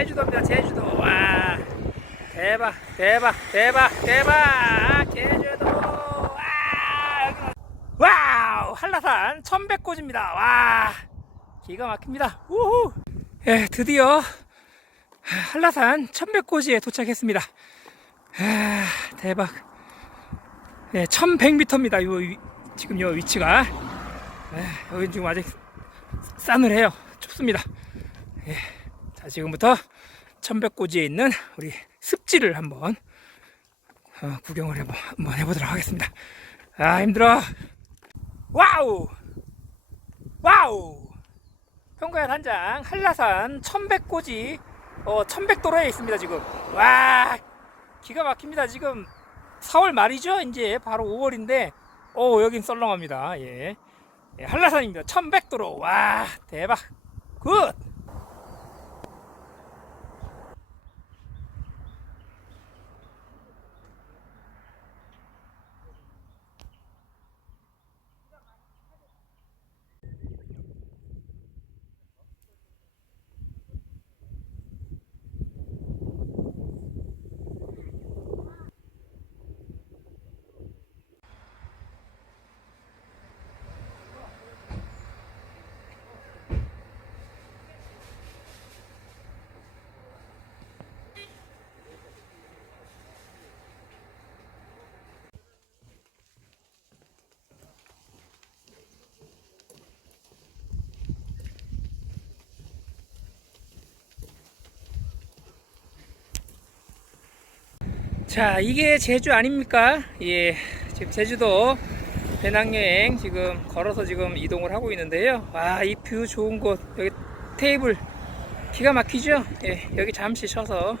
제주도입니다 제주도. 와 대박 대박 대박 대박. 제주도. 와 와우 한라산 천백고지입니다. 와 기가 막힙니다. 우후. 예 드디어 한라산 천백고지에 도착했습니다. 아, 대박. 예 1100m입니다. 요 위- 지금 요 위치가. 예, 여기 지금 아직 싸늘해요. 춥습니다. 예. 자 지금부터 천백고지에 있는 우리 습지를 한번 어, 구경을 해보, 한번 해보도록 하겠습니다. 아 힘들어. 와우! 와우! 평가의 단장 한라산 천백고지 어, 천백도로에 있습니다 지금. 와 기가 막힙니다 지금. 4월 말이죠? 이제 바로 5월인데 오 여긴 썰렁합니다. 예. 예, 한라산입니다. 천백도로. 와 대박. 굿 자, 이게 제주 아닙니까? 예, 지금 제주도 배낭여행 지금 걸어서 지금 이동을 하고 있는데요. 와, 이 뷰 좋은 곳, 여기 테이블 기가 막히죠? 예, 여기 잠시 쉬어서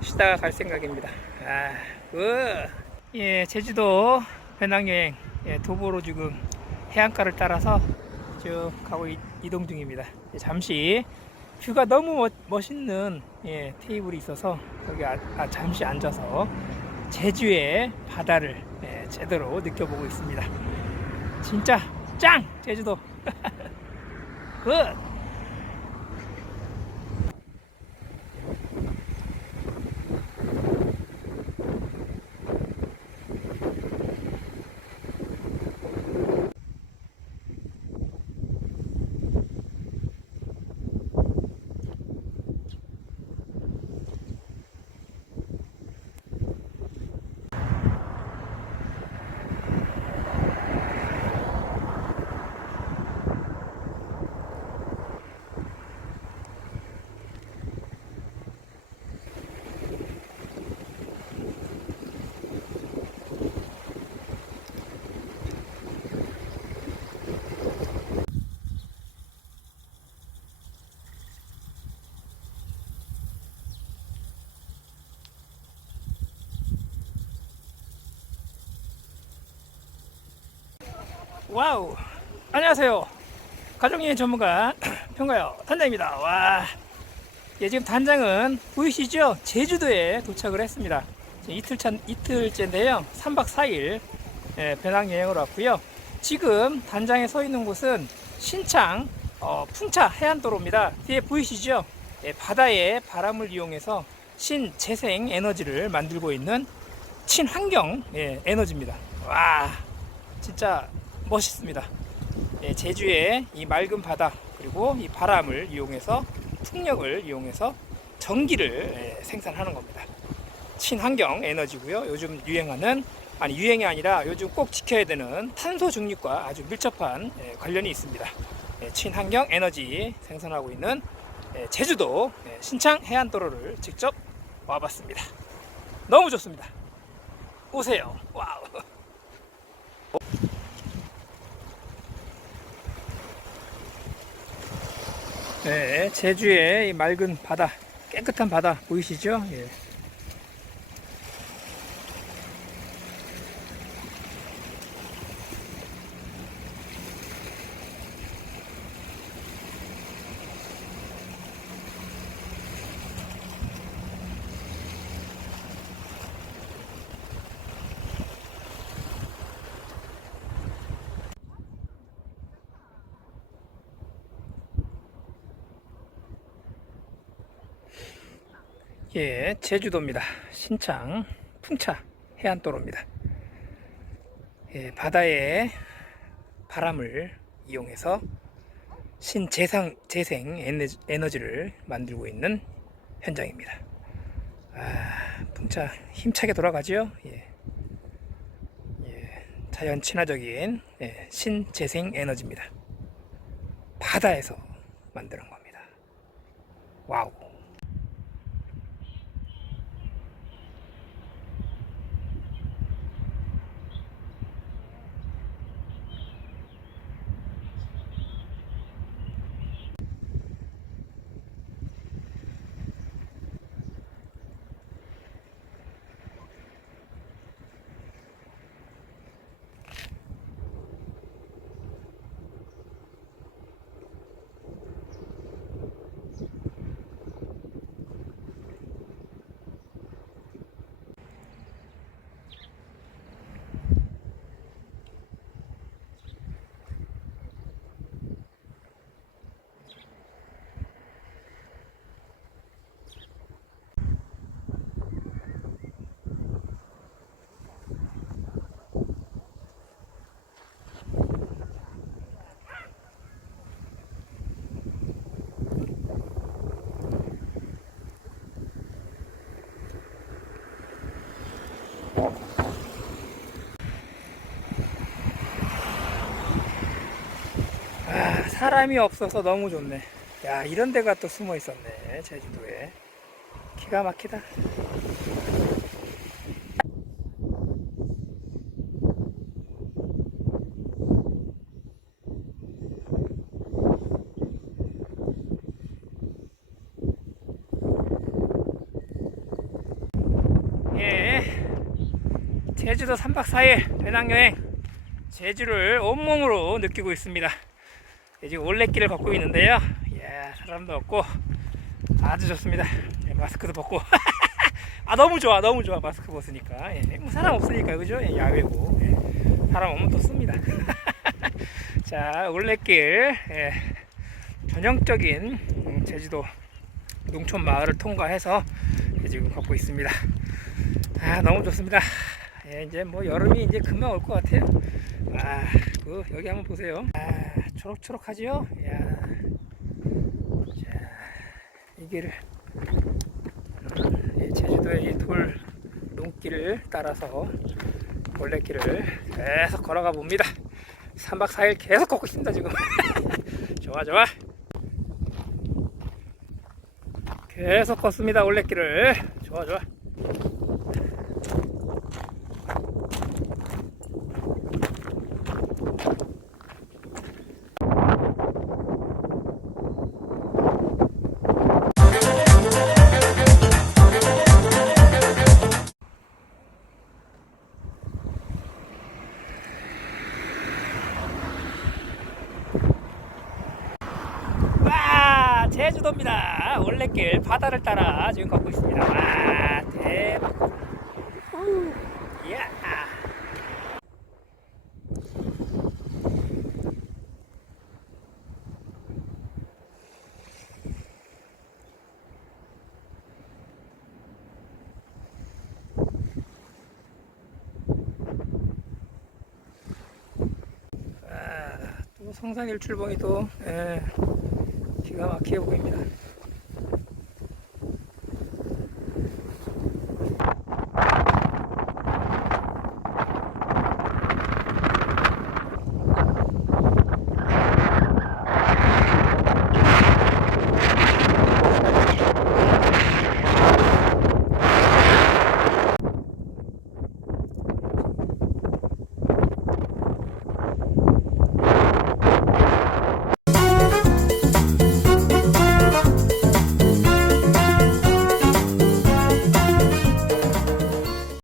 쉬다가 갈 생각입니다. 아, 그, 예, 제주도 배낭여행 예, 도보로 지금 해안가를 따라서 쭉 가고 이, 이동 중입니다. 예, 잠시 뷰가 너무 멋, 멋있는 예, 테이블이 있어서 여기 아, 아, 잠시 앉아서 제주의 바다를 예, 제대로 느껴보고 있습니다. 진짜 짱! 제주도. 굿! 와우! 안녕하세요. 가족여행 전문가 평가요 단장입니다. 와, 예, 지금 단장은 보이시죠? 제주도에 도착을 했습니다. 이틀 차, 이틀째인데요. 3박 4일 예, 배낭여행으로 왔고요. 지금 단장에 서 있는 곳은 신창 어, 풍차 해안도로입니다. 뒤에 보이시죠? 예, 바다의 바람을 이용해서 신재생 에너지를 만들고 있는 친환경 예, 에너지입니다. 와, 진짜 멋있습니다. 예, 제주의 이 맑은 바다 그리고 이 바람을 이용해서 풍력을 이용해서 전기를 예, 생산하는 겁니다. 친환경 에너지고요. 요즘 유행하는 아니 유행이 아니라 요즘 꼭 지켜야 되는 탄소 중립과 아주 밀접한 예, 관련이 있습니다. 예, 친환경 에너지 생산하고 있는 예, 제주도 예, 신창 해안도로를 직접 와봤습니다. 너무 좋습니다. 오세요. 와우. 네, 제주의 이 맑은 바다, 깨끗한 바다 보이시죠? 예. 예, 제주도입니다. 신창 풍차 해안도로입니다. 예, 바다의 바람을 이용해서 신재생 재생 에너지- 에너지를 만들고 있는 현장입니다. 아, 풍차 힘차게 돌아가지요. 예. 예, 자연 친화적인 예, 신재생 에너지입니다. 바다에서 만드는 겁니다. 와우. 아, 사람이 없어서 너무 좋네. 야, 이런 데가 또 숨어 있었네. 제주도에. 기가 막히다. 예. 제주도 3박 4일 배낭여행 제주를 온몸으로 느끼고 있습니다. 예, 지금 올레길을 걷고 있는데요. 예, 사람도 없고 아주 좋습니다. 예, 마스크도 벗고. 아 너무 좋아, 너무 좋아 마스크 벗으니까. 예, 뭐 사람 없으니까 그죠? 예, 야외고 예, 사람 오면 또 씁니다. 자 올레길 예, 전형적인 음, 제주도 농촌 마을을 통과해서 예, 지금 걷고 있습니다. 아 너무 좋습니다. 예, 이제 뭐 여름이 이제 금방 올 것 같아요. 아, 그 여기 한번 보세요. 아, 초록초록하지요? 야, 자, 이 길을 이 제주도의 이 돌 농길을 따라서 올레길을 계속 걸어가 봅니다. 3박 4일 계속 걷고 있습니다 지금. 좋아 좋아. 계속 걷습니다 올레길을. 좋아 좋아. 와 제주도입니다. 올레길 바다를 따라 지금 걷고 있습니다. 와 대박. 후, 이야. 아, 또 성산 일출봉이 또 예, 기가 막히게 보입니다